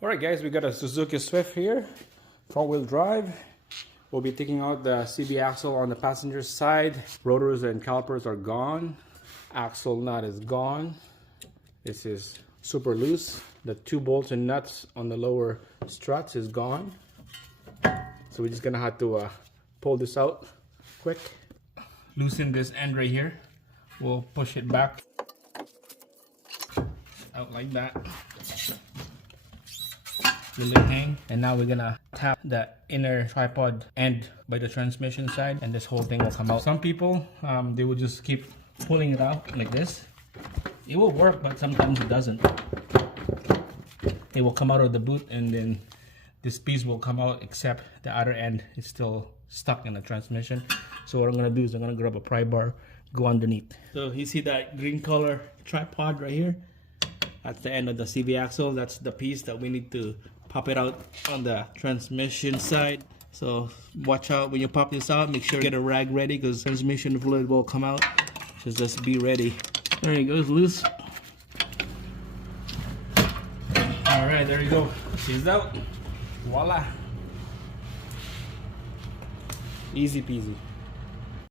Alright guys, we got a Suzuki Swift here, front wheel drive. We'll be taking out the CB axle on the passenger side. Rotors and calipers are gone. Axle nut is gone. This is super loose. The 2 bolts and nuts on the lower struts is gone. So we're just gonna have to pull this out quick. Loosen this end right here. We'll push it back out like that. Let it hang, and now we're gonna tap the inner tripod end by the transmission side, and this whole thing will come out. Some people they will just keep pulling it out like this. It will work, but sometimes it doesn't. It will come out of the boot, and then this piece will come out, except the other end is still stuck in the transmission. So what I'm gonna do is I'm gonna grab a pry bar, go underneath. So you see that green color tripod right here? That's the end of the CV axle. That's the piece that we need to pop it out on the transmission side. So watch out when you pop this out. Make sure you get a rag ready, because transmission fluid will come out. So just be ready. There it goes, loose. Alright, there you go. She's out. Voila. Easy peasy.